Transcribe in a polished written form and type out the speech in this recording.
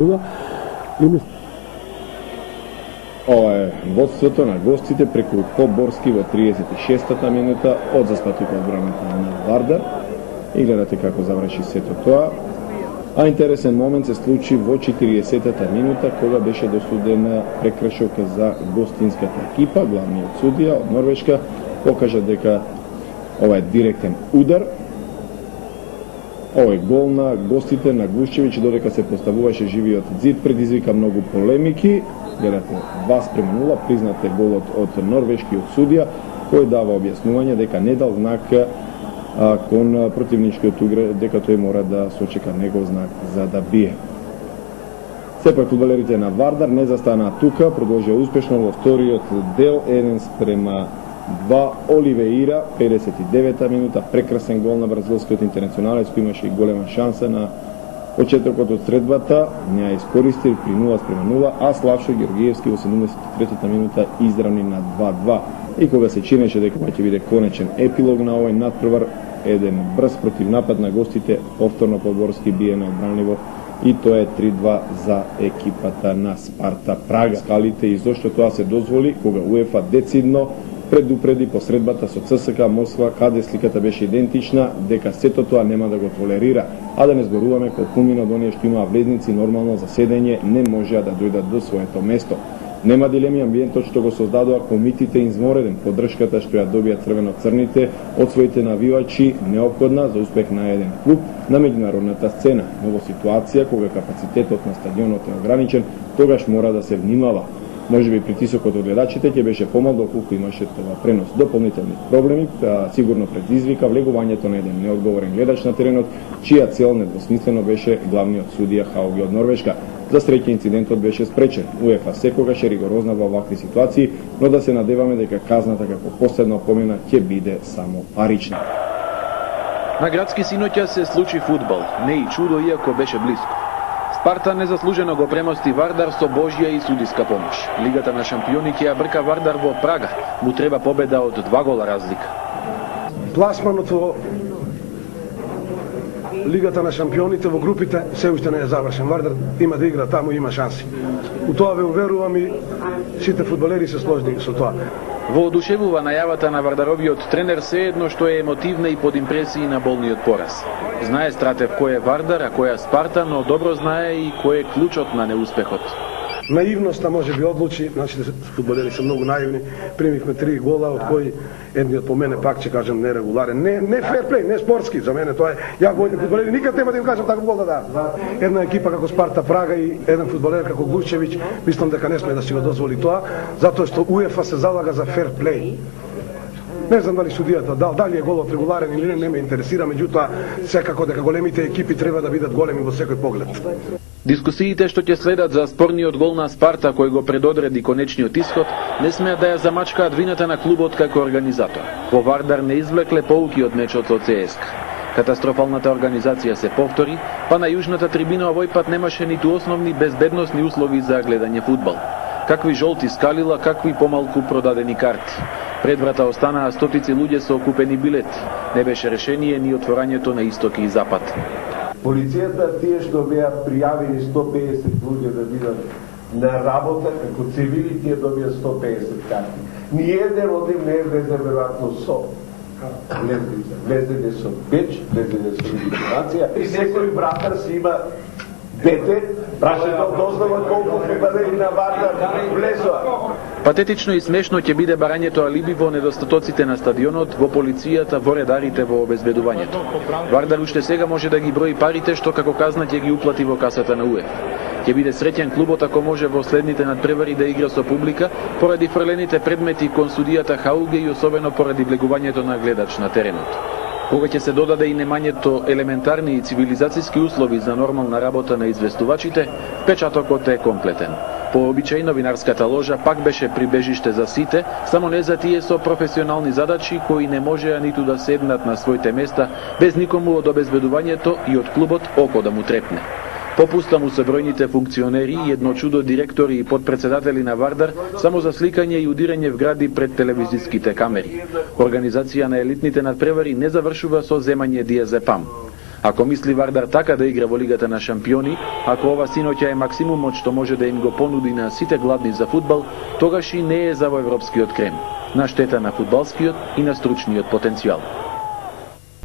Ова е водството на гостите преку Поборски во 36-та минута од застапникот одбраната на Вардар. И гледате како заврши сето тоа. А интересен момент се случи во 40-та минута, кога беше досудена прекршок за гостинската екипа. Главниот судија од Норвешка покажа дека ова е директен удар. Овој гол на гостите на Глушчевиќ, додека се поставуваше живиот зид, предизвика многу полемики. Гледате 2:0, признате голот од норвешкиот судија, кој дава објаснување дека не дал знак кон противничкиот играч, дека тој мора да сочека негов знак за да бие. Сепак фудбалерите на Вардар не застанаа тука, продолжија успешно во вториот дел 1:2. Оливеира, 59-та минута, прекрасен гол на бразилскиот интернационалец, кој имаше и голема шанса на почетокот од средбата, не ја искористи при 0:0, а Славшо Георгиевски во 73-та минута изравни на 2:2. И кога се чинеше дека ќе биде конечен епилог на овој надпревар, еден брз противнапад на гостите, повторно Поборски бие на одбранливо, и тоа е 3:2 за екипата на Спарта Прага. Скалите и зошто тоа се дозволи кога УЕФА децидно предупреди по средбата со ЦСКА Москва, каде сликата беше идентична, дека сето тоа нема да го толерира, а да не зборуваме колкумина од оние што имаа влезници нормално за седење не можеа да дојдат до своето место. Нема дилеми, амбиентот што го создадоа комитите измореден, поддршката што ја добија црвено-црните од своите навивачи неопходна за успех на еден клуб на меѓународната сцена. Но во ситуација кога капацитетот на стадионот е ограничен, тогаш мора да се внимава. Можеби притисокот од гледачите ќе беше помал доколку имаше тоа пренос. Дополнителни проблеми сигурно предизвика влегувањето на еден неодговорен гледач на теренот, чија цел недвосмислено беше главниот судија Хауги од Норвешка. За среќа инцидентот беше спречен. УЕФА секогаш е ригорозна во овакви ситуации, но да се надеваме дека казната како последна опомена ќе биде само парична. На градски синоќа се случи фудбал. Не и чудо, иако беше близко. Спарта незаслужено го премости Вардар со Божја и судиска помош. Лигата на шампиони ќе ја брка Вардар во Прага. Му треба победа од 2 гола разлика. Пласманот во Лигата на шампионите во групите се уште не е завршен. Вардар има да игра таму, има шанси. У тоа ве уверувам и сите фудбалери се сложни со тоа. Воодушевува најавата на Вардаровиот тренер се едно што е емотивна и под импресии на болниот пораз. Знае Стратев кој е Вардар, а кој е Спарта, но добро знае и кој е клучот на неуспехот. Наивноста може би одлучи, нашите фудбалери се многу наивни. Примивме 3 гола, од кои едниот по мене пак ќе кажам нерегуларен. Не ферплей, не спортски, за мене тоа е. Ја моите фудбалери никад нема да им кажам таков гол да дадат. Една екипа како Спарта Прага и еден фудбалер како Глушчевиќ, мислам дека не сме да си го дозволи тоа, затоа што УЕФА се залага за ферплей. Не знам дали судијата дали е голот регуларен или не ме интересира, меѓутоа секако дека големите екипи треба да бидат големи во секој поглед. Дискусиите што ќе следат за спорниот гол на Спарта кој го предодреди конечниот исход не смеат да ја замачкаат вината на клубот како организатор. Во Вардар не извлекле поуки од мечот со ЦСКА. Катастрофалната организација се повтори, па на јужната трибина овој пат немаше ниту основни безбедносни услови за гледање фудбал. Какви жолти скалила, какви помалку продадени карти. Пред врата останаа стотици луѓе со окупени билети. Не беше решение ни отворањето на исток и запад. Полицијата, тие што беа пријавени 150 луѓе да бидат на работа, како цивили, тие добија 150 карти. Ниеден од нив не е влезе веројатно со влезење со печ, влезење со легитимација. И секој братар си има дете, прашајте дознава колку фудбалери на Вардар влезоа. Патетично и смешно ќе биде барањето алиби во недостатоците на стадионот, во полицијата, во редарите, во обезбедувањето. Вардар уште сега може да ги брои парите што како казна ќе ги уплати во касата на УЕФА. Ќе биде среќен клубот ако може во следните надпревари да игра со публика, поради фрлените предмети кон судијата Хауге и особено поради влегувањето на гледач на теренот. Кога ќе се додаде и немањето елементарни и цивилизацијски услови за нормална работа на известувачите, впечатокот е комплетен. По обичај новинарската ложа пак беше прибежиште за сите, само не за тие со професионални задачи кои не можеа ниту да седнат на своите места без никому од обезбедувањето и од клубот око да му трепне. Попуста му се бројните функционери и едно чудо директори и подпредседатели на Вардар само за сликање и удирање в гради пред телевизиските камери. Организација на елитните надпревари не завршува со земање диазепам. Ако мисли Вардар така да игра во Лигата на шампиони, ако ова синоќа е максимумот што може да им го понуди на сите гладни за фудбал, тогаш и не е за во европскиот крем, на штета на фудбалскиот и на стручниот потенцијал.